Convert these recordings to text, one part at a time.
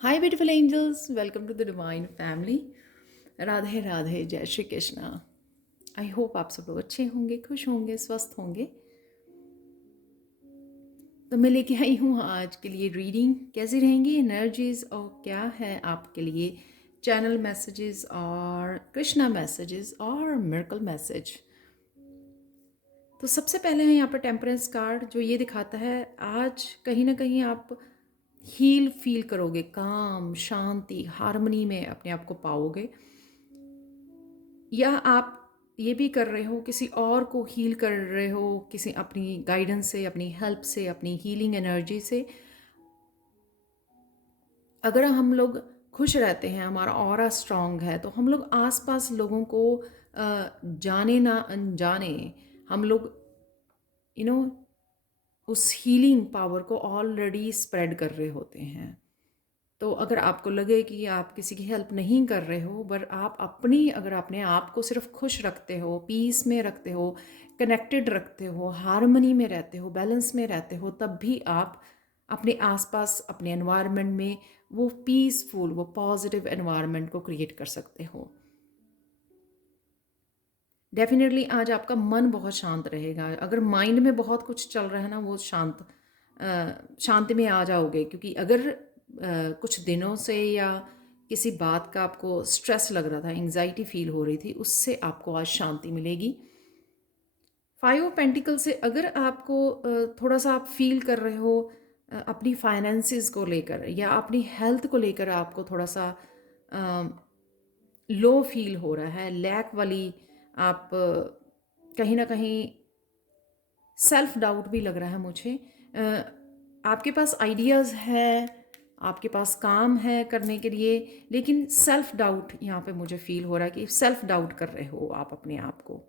Hi beautiful angels, welcome to the divine family. Radhe Radhe, Jai Shri Krishna. I hope आप सब लोग अच्छे होंगे, खुश होंगे, स्वस्थ होंगे। तो मैं लेके आई हूँ आज के लिए रीडिंग। कैसी रहेंगी एनर्जीज और क्या है आपके लिए चैनल मैसेजेस और कृष्णा मैसेजेस और मिरेकल मैसेज। तो सबसे पहले है यहाँ पर टेम्परेंस कार्ड, जो ये दिखाता है आज कहीं ना कहीं आप हील फील करोगे, काम, शांति, हार्मनी में अपने आप को पाओगे। या आप ये भी कर रहे हो, किसी और को हील कर रहे हो, किसी अपनी गाइडेंस से, अपनी हेल्प से, अपनी हीलिंग एनर्जी से। अगर हम लोग खुश रहते हैं, हमारा ऑरा स्ट्रांग है, तो हम लोग आसपास लोगों को जाने ना अनजाने हम लोग यू नो उस हीलिंग पावर को ऑलरेडी स्प्रेड कर रहे होते हैं। तो अगर आपको लगे कि आप किसी की हेल्प नहीं कर रहे हो, पर आप अपनी, अगर अपने आप को सिर्फ खुश रखते हो, पीस में रखते हो, कनेक्टेड रखते हो, हार्मनी में रहते हो, बैलेंस में रहते हो, तब भी आप अपने आसपास, अपने एनवायरनमेंट में वो पीसफुल, वो पॉजिटिव एनवायरनमेंट को क्रिएट कर सकते हो। डेफिनेटली आज आपका मन बहुत शांत रहेगा। अगर माइंड में बहुत कुछ चल रहा है ना, वो शांति में आ जाओगे। क्योंकि अगर कुछ दिनों से या किसी बात का आपको स्ट्रेस लग रहा था, एंजाइटी फील हो रही थी, उससे आपको आज शांति मिलेगी। 5 ऑफ पेंटिकल से अगर आपको थोड़ा सा आप फील कर रहे हो अपनी फाइनेंसिस को लेकर या अपनी हेल्थ को लेकर, आपको थोड़ा सा लो फील हो रहा है, लैक वाली, आप कहीं ना कहीं सेल्फ डाउट भी लग रहा है मुझे। आपके पास आइडियाज़ है, आपके पास काम है करने के लिए, लेकिन सेल्फ डाउट यहाँ पे मुझे फील हो रहा है कि सेल्फ डाउट कर रहे हो आप अपने आप को।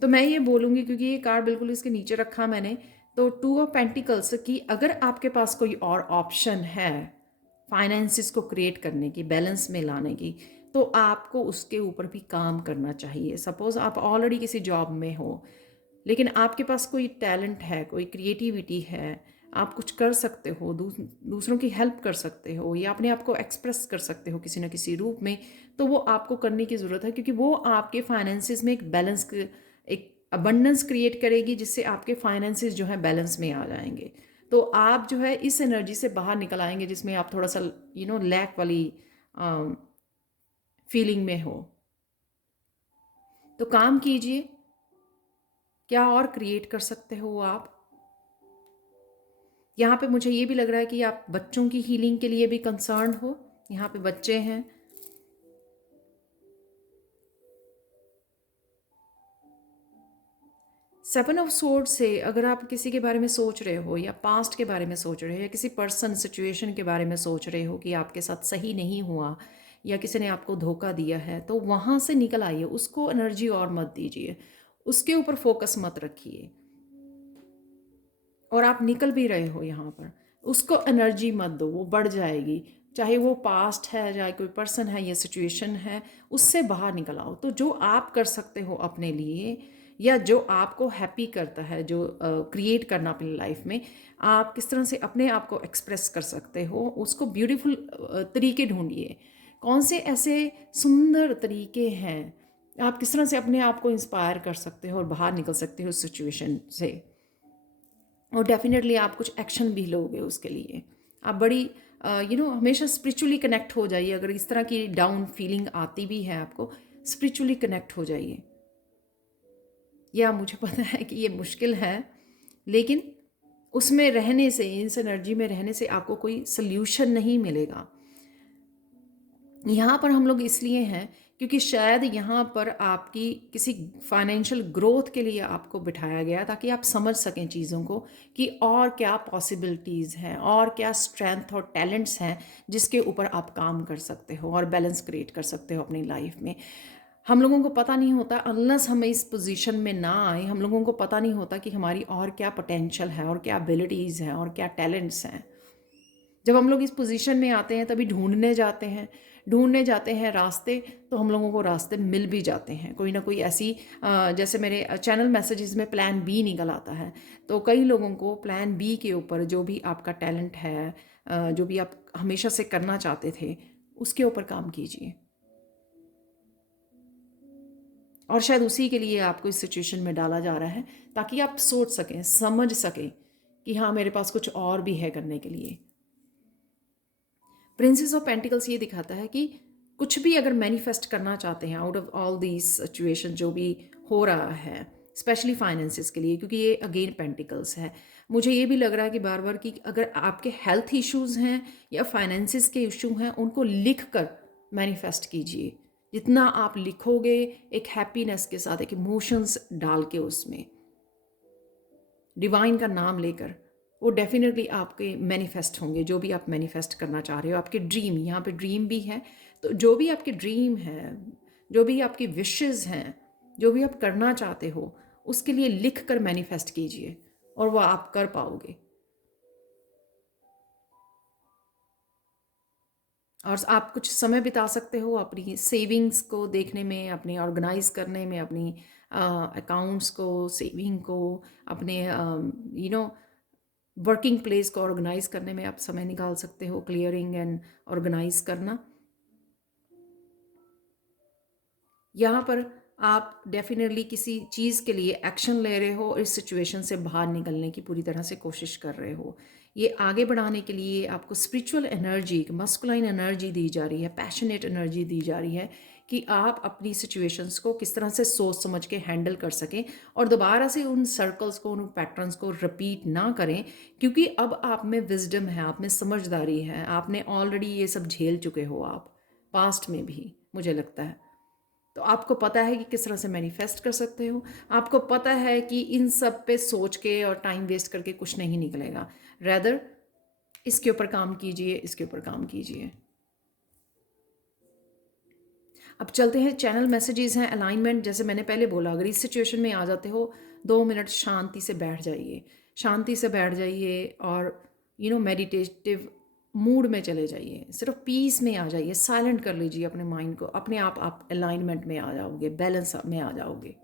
तो मैं ये बोलूँगी, क्योंकि ये कार्ड बिल्कुल इसके नीचे रखा मैंने, तो 2 ऑफ पेंटिकल्स की अगर आपके पास कोई और ऑप्शन है फाइनेंसिस को क्रिएट करने की, बैलेंस में लाने की, तो आपको उसके ऊपर भी काम करना चाहिए। सपोज़ आप ऑलरेडी किसी जॉब में हो, लेकिन आपके पास कोई टैलेंट है, कोई क्रिएटिविटी है, आप कुछ कर सकते हो, दूसरों की हेल्प कर सकते हो, या अपने आप को एक्सप्रेस कर सकते हो किसी न किसी रूप में, तो वो आपको करने की ज़रूरत है। क्योंकि वो आपके फाइनेंसिस में एक बैलेंस, एक अबंडेंस क्रिएट करेगी, जिससे आपके फाइनेंसिस जो है बैलेंस में आ जाएंगे। तो आप जो है इस एनर्जी से बाहर निकल आएंगे जिसमें आप थोड़ा सा लैक वाली फीलिंग में हो। तो काम कीजिए, क्या और क्रिएट कर सकते हो आप। यहाँ पे मुझे ये भी लग रहा है कि आप बच्चों की हीलिंग के लिए भी कंसर्न हो। यहाँ पे बच्चे हैं। सेवन ऑफ सोर्ड से अगर आप किसी के बारे में सोच रहे हो, या पास्ट के बारे में सोच रहे हो, या किसी पर्सन, सिचुएशन के बारे में सोच रहे हो कि आपके साथ सही नहीं हुआ या किसी ने आपको धोखा दिया है, तो वहाँ से निकल आइए। उसको एनर्जी और मत दीजिए, उसके ऊपर फोकस मत रखिए। और आप निकल भी रहे हो यहाँ पर, उसको एनर्जी मत दो, वो बढ़ जाएगी। चाहे वो पास्ट है, चाहे कोई पर्सन है या सिचुएशन है, उससे बाहर निकल आओ। तो जो आप कर सकते हो अपने लिए, या जो आपको हैप्पी करता है, जो क्रिएट करना अपनी लाइफ में, आप किस तरह से अपने आप को एक्सप्रेस कर सकते हो, उसको ब्यूटीफुल तरीके ढूंढिए। कौन से ऐसे सुंदर तरीके हैं, आप किस तरह से अपने आप को इंस्पायर कर सकते हो और बाहर निकल सकते हो उस सिचुएशन से। और डेफिनेटली आप कुछ एक्शन भी लोगे उसके लिए। आप बड़ी हमेशा स्पिरिचुअली कनेक्ट हो जाइए। अगर इस तरह की डाउन फीलिंग आती भी है आपको, स्पिरिचुअली कनेक्ट हो जाइए। या मुझे पता है कि ये मुश्किल है, लेकिन उसमें रहने से, इस एनर्जी में रहने से आपको कोई सल्यूशन नहीं मिलेगा। यहाँ पर हम लोग इसलिए हैं क्योंकि शायद यहाँ पर आपकी किसी फाइनेंशियल ग्रोथ के लिए आपको बिठाया गया, ताकि आप समझ सकें चीज़ों को कि और क्या पॉसिबिलिटीज़ हैं, और क्या स्ट्रेंथ और टैलेंट्स हैं जिसके ऊपर आप काम कर सकते हो और बैलेंस क्रिएट कर सकते हो अपनी लाइफ में। हम लोगों को पता नहीं होता, अनलेस हम इस पोजीशन में ना आए, हम लोगों को पता नहीं होता कि हमारी और क्या पोटेंशियल है, और क्या एबिलिटीज़ हैं, और क्या टैलेंट्स हैं। जब हम लोग इस पोजीशन में आते हैं, तभी ढूंढने जाते हैं रास्ते, तो हम लोगों को रास्ते मिल भी जाते हैं। कोई ना कोई ऐसी जैसे मेरे चैनल मैसेजेस में प्लान बी निकल आता है, तो कई लोगों को प्लान बी के ऊपर, जो भी आपका टैलेंट है, जो भी आप हमेशा से करना चाहते थे, उसके ऊपर काम कीजिए। और शायद उसी के लिए आपको इस सिचुएशन में डाला जा रहा है, ताकि आप सोच सकें, समझ सकें कि हाँ, मेरे पास कुछ और भी है करने के लिए। प्रिंसेस ऑफ पेंटिकल्स ये दिखाता है कि कुछ भी अगर मैनिफेस्ट करना चाहते हैं out of all these situation जो भी हो रहा है, स्पेशली फाइनेंसिस के लिए, क्योंकि ये अगेन पेंटिकल्स है। मुझे ये भी लग रहा है कि बार बार कि अगर आपके हेल्थ इश्यूज हैं या फाइनेंसिस के इशू हैं, उनको लिख कर मैनिफेस्ट कीजिए। जितना आप लिखोगे, एक हैप्पीनेस के साथ, एक इमोशंस डाल के उसमें, डिवाइन का नाम लेकर, वो डेफिनेटली आपके मैनिफेस्ट होंगे। जो भी आप मैनिफेस्ट करना चाह रहे हो, आपके ड्रीम, यहाँ पे ड्रीम भी है, तो जो भी आपके ड्रीम है, जो भी आपकी विशेस हैं, जो भी आप करना चाहते हो, उसके लिए लिख कर मैनिफेस्ट कीजिए और वो आप कर पाओगे। और आप कुछ समय बिता सकते हो अपनी सेविंग्स को देखने में, अपने ऑर्गेनाइज करने में, अपनी अकाउंट्स को, सेविंग को, अपने वर्किंग प्लेस को ऑर्गेनाइज करने में आप समय निकाल सकते हो, क्लियरिंग एंड ऑर्गेनाइज करना। यहाँ पर आप डेफिनेटली किसी चीज़ के लिए एक्शन ले रहे हो और इस सिचुएशन से बाहर निकलने की पूरी तरह से कोशिश कर रहे हो। ये आगे बढ़ाने के लिए आपको स्पिरिचुअल एनर्जी, मस्कुलाइन एनर्जी दी जा रही है, पैशनेट एनर्जी दी जा रही है कि आप अपनी सिचुएशंस को किस तरह से सोच समझ के हैंडल कर सकें और दोबारा से उन सर्कल्स को, उन पैटर्न्स को रिपीट ना करें, क्योंकि अब आप में विजडम है, आप में समझदारी है, आपने ऑलरेडी ये सब झेल चुके हो आप पास्ट में भी, मुझे लगता है। तो आपको पता है कि किस तरह से मैनिफेस्ट कर सकते हो। आपको पता है कि इन सब पे सोच के और टाइम वेस्ट करके कुछ नहीं निकलेगा। रैदर इसके ऊपर काम कीजिए, इसके ऊपर काम कीजिए। अब चलते हैं, चैनल मैसेजेस हैं, अलाइनमेंट। जैसे मैंने पहले बोला, अगर इस सिचुएशन में आ जाते हो, 2 मिनट शांति से बैठ जाइए, शांति से बैठ जाइए और मेडिटेटिव मूड में चले जाइए, सिर्फ पीस में आ जाइए, साइलेंट कर लीजिए अपने माइंड को, अपने आप अलाइनमेंट में आ जाओगे, बैलेंस में आ जाओगे।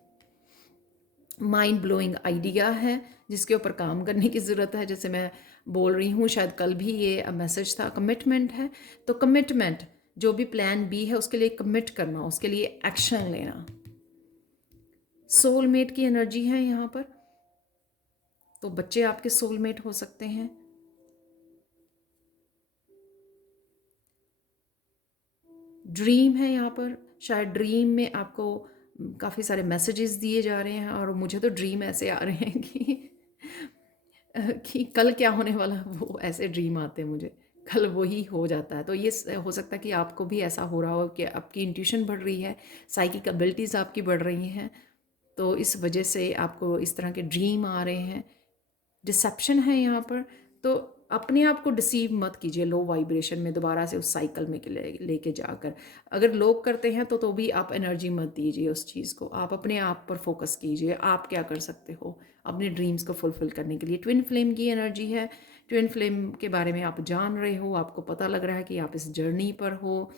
माइंड ब्लोइंग आइडिया है जिसके ऊपर काम करने की ज़रूरत है। जैसे मैं बोल रही हूँ, शायद कल भी ये मैसेज था, कमिटमेंट है। तो कमिटमेंट, जो भी प्लान बी है उसके लिए कमिट करना, उसके लिए एक्शन लेना। सोलमेट की एनर्जी है यहाँ पर, तो बच्चे आपके सोलमेट हो सकते हैं। ड्रीम है यहाँ पर, शायद ड्रीम में आपको काफ़ी सारे मैसेजेस दिए जा रहे हैं और मुझे तो ड्रीम ऐसे आ रहे हैं कि कल क्या होने वाला, वो ऐसे ड्रीम आते हैं मुझे, कल वही हो जाता है। तो ये हो सकता है कि आपको भी ऐसा हो रहा हो कि आपकी इंट्यूशन बढ़ रही है, साइकिक एबिलिटीज़ आपकी बढ़ रही हैं, तो इस वजह से आपको इस तरह के ड्रीम आ रहे हैं। डिसेप्शन है यहाँ पर, तो अपने आप को डिसीव मत कीजिए लो वाइब्रेशन में दोबारा से उस साइकिल में लेके जाकर। अगर लोग करते हैं तो भी आप एनर्जी मत दीजिए उस चीज़ को, आप अपने आप पर फोकस कीजिए, आप क्या कर सकते हो अपने ड्रीम्स को फुलफिल करने के लिए। ट्विन फ्लेम की एनर्जी है, ट्विन फ्लेम के बारे में आप जान रहे हो, आपको पता लग रहा है कि आप इस जर्नी पर हो।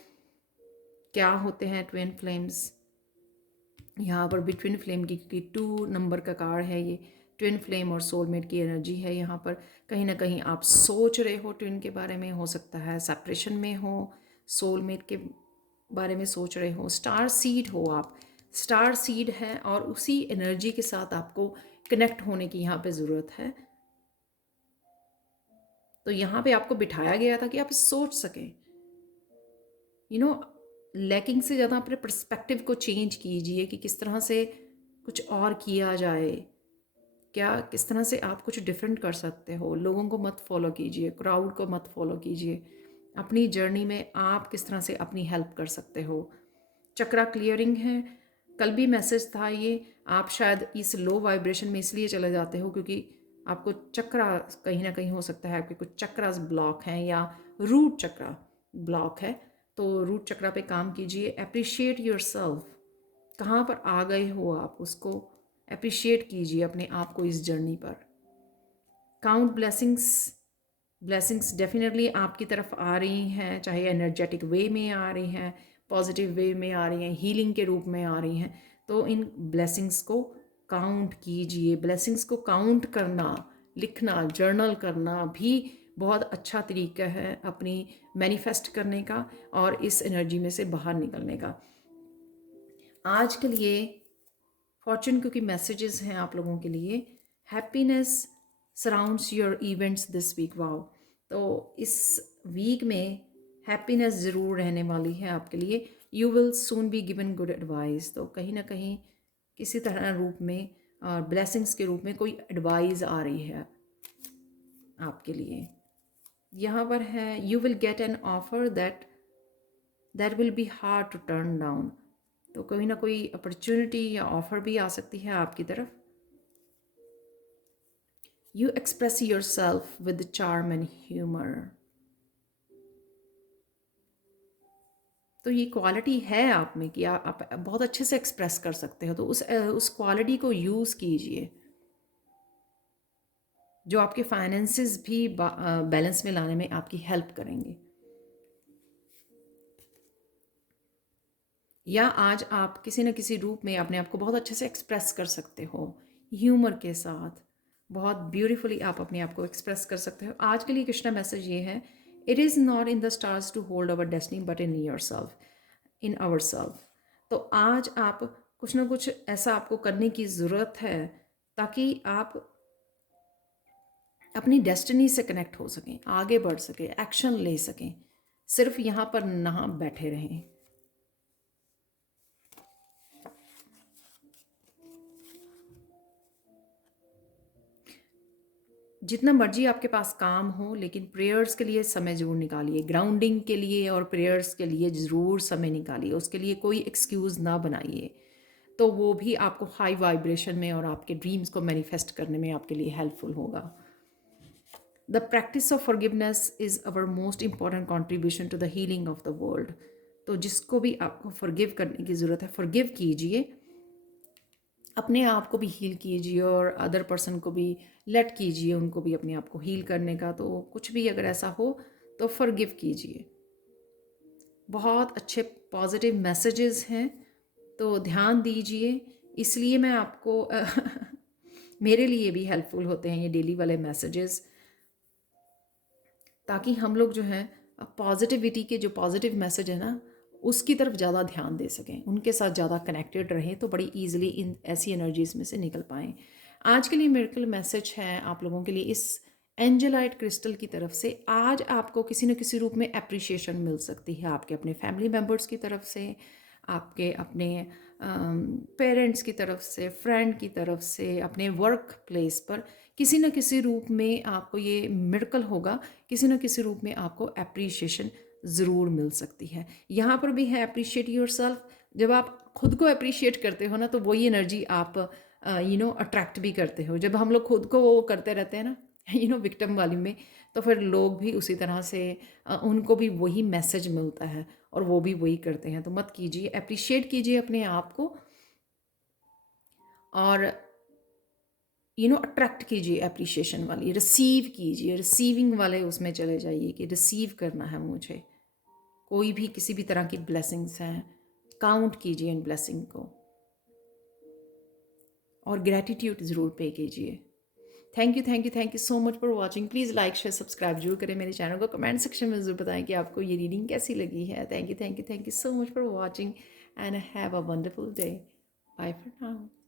क्या होते हैं ट्विन फ्लेम्स, यहाँ पर भी ट्विन फ्लेम की 2 नंबर का कार्ड है ये। ट्विन फ्लेम और सोलमेट की एनर्जी है यहाँ पर। कहीं ना कहीं आप सोच रहे हो ट्विन के बारे में, हो सकता है सेपरेशन में हो, सोलमेट के बारे में सोच रहे हो, स्टार सीड हो आप, स्टार सीड है और उसी एनर्जी के साथ आपको कनेक्ट होने की यहाँ पे ज़रूरत है। तो यहाँ पे आपको बिठाया गया था कि आप सोच सकें, लैकिंग से ज़्यादा अपने पर्सपेक्टिव को चेंज कीजिए कि किस तरह से कुछ और किया जाए, क्या किस तरह से आप कुछ डिफरेंट कर सकते हो। लोगों को मत फॉलो कीजिए, क्राउड को मत फॉलो कीजिए, अपनी जर्नी में आप किस तरह से अपनी हेल्प कर सकते हो। चक्रा क्लियरिंग है, कल भी मैसेज था ये। आप शायद इस लो वाइब्रेशन में इसलिए चले जाते हो क्योंकि आपको चक्रा कहीं ना कहीं हो सकता है आपके कुछ चक्रास ब्लॉक हैं या रूट चक्रा ब्लॉक है। तो रूट चक्रा पे काम कीजिए। अप्रिशिएट योर सेल्फ, कहाँ पर आ गए हो आप, उसको अप्रिशिएट कीजिए अपने आप को इस जर्नी पर। काउंट ब्लेसिंग्स, ब्लेसिंग्स डेफिनेटली आपकी तरफ आ रही हैं, चाहे एनर्जेटिक वे में आ रही हैं, पॉजिटिव वे में आ रही हैं, हीलिंग के रूप में आ रही हैं। तो इन ब्लेसिंग्स को काउंट कीजिए। ब्लेसिंग्स को काउंट करना, लिखना, जर्नल करना भी बहुत अच्छा तरीका है अपनी मैनिफेस्ट करने का और इस एनर्जी में से बाहर निकलने का। आज के लिए फॉर्चून क्योंकि मैसेजेस हैं आप लोगों के लिए, happiness surrounds your events this week. Wow, तो इस वीक में हैप्पीनेस ज़रूर रहने वाली है आपके लिए। You will soon be given good advice, तो कहीं ना कहीं किसी तरह रूप में और ब्लेसिंग्स के रूप में कोई एडवाइस आ रही है आपके लिए। यहाँ पर है you will get an offer that will be hard to turn down, तो कोई ना कोई अपॉर्चुनिटी या ऑफर भी आ सकती है आपकी तरफ। You express your self with charm and humour, तो ये क्वालिटी है आप में कि आप बहुत अच्छे से एक्सप्रेस कर सकते हो, तो उस क्वालिटी को यूज़ कीजिए जो आपके फाइनेंसेस भी बैलेंस में लाने में आपकी हेल्प करेंगे। या आज आप किसी न किसी रूप में अपने आप को बहुत अच्छे से एक्सप्रेस कर सकते हो, ह्यूमर के साथ बहुत ब्यूटीफुली आप अपने आप को एक्सप्रेस कर सकते हो। आज के लिए कृष्णा मैसेज ये है, it is not in the stars to hold our destiny but in your self, in our self. तो आज आप कुछ ना कुछ ऐसा आपको करने की ज़रूरत है ताकि आप अपनी डेस्टिनी से कनेक्ट हो सकें, आगे बढ़ सकें, एक्शन ले सकें, सिर्फ यहाँ पर ना बैठे रहें। जितना मर्जी आपके पास काम हो, लेकिन प्रेयर्स के लिए समय ज़रूर निकालिए, ग्राउंडिंग के लिए और प्रेयर्स के लिए ज़रूर समय निकालिए। उसके लिए कोई एक्सक्यूज़ ना बनाइए, तो वो भी आपको हाई वाइब्रेशन में और आपके ड्रीम्स को मैनिफेस्ट करने में आपके लिए हेल्पफुल होगा। The practice of forgiveness is our most important contribution to the healing of the world. तो जिसको भी आपको फॉरगिव करने की ज़रूरत है, फॉरगिव कीजिए, अपने आप को भी हील कीजिए और अदर पर्सन को भी लेट कीजिए, उनको भी अपने आप को हील करने का। तो कुछ भी अगर ऐसा हो तो फॉरगिव कीजिए। बहुत अच्छे पॉजिटिव मैसेजेस हैं, तो ध्यान दीजिए। इसलिए मैं आपको मेरे लिए भी हेल्पफुल होते हैं ये डेली वाले मैसेजेस, ताकि हम लोग जो हैं पॉजिटिविटी के जो पॉजिटिव मैसेज है ना उसकी तरफ ज़्यादा ध्यान दे सकें, उनके साथ ज़्यादा कनेक्टेड रहें, तो बड़ी ईजिली इन ऐसी एनर्जीज़ में से निकल पाएँ। आज के लिए मिरेकल मैसेज है आप लोगों के लिए इस एंजेलाइट क्रिस्टल की तरफ से। आज आपको किसी न किसी रूप में अप्रिशिएशन मिल सकती है आपके अपने फैमिली मेम्बर्स की तरफ से, आपके अपने पेरेंट्स की तरफ से, फ्रेंड की तरफ से, अपने वर्क प्लेस पर किसी न किसी रूप में आपको ये मिरेकल होगा, किसी न किसी रूप में आपको अप्रिशिएशन ज़रूर मिल सकती है। यहाँ पर भी है अप्रिशिएट योरसेल्फ। जब आप खुद को अप्रिशिएट करते हो ना, तो वही एनर्जी आप अट्रैक्ट भी करते हो। जब हम लोग खुद को वो करते रहते हैं ना विक्टिम वाली में, तो फिर लोग भी उसी तरह से उनको भी वही मैसेज मिलता है और वो भी वही करते हैं। तो मत कीजिए, अप्रिशिएट कीजिए अपने आप को और अट्रैक्ट कीजिए अप्रिशिएशन वाली, रिसीव कीजिए, रिसीविंग वाले उसमें चले जाइए कि रिसीव करना है मुझे। कोई भी किसी भी तरह की ब्लेसिंग्स हैं, काउंट कीजिए इन ब्लेसिंग को और ग्रैटिट्यूड ज़रूर पे कीजिए। Thank you so much for watching. Please like share subscribe जरूर करें मेरे चैनल को। कमेंट सेक्शन में ज़रूर बताएं कि आपको ये रीडिंग कैसी लगी है। Thank you so much for watching and have a wonderful day. Bye for now.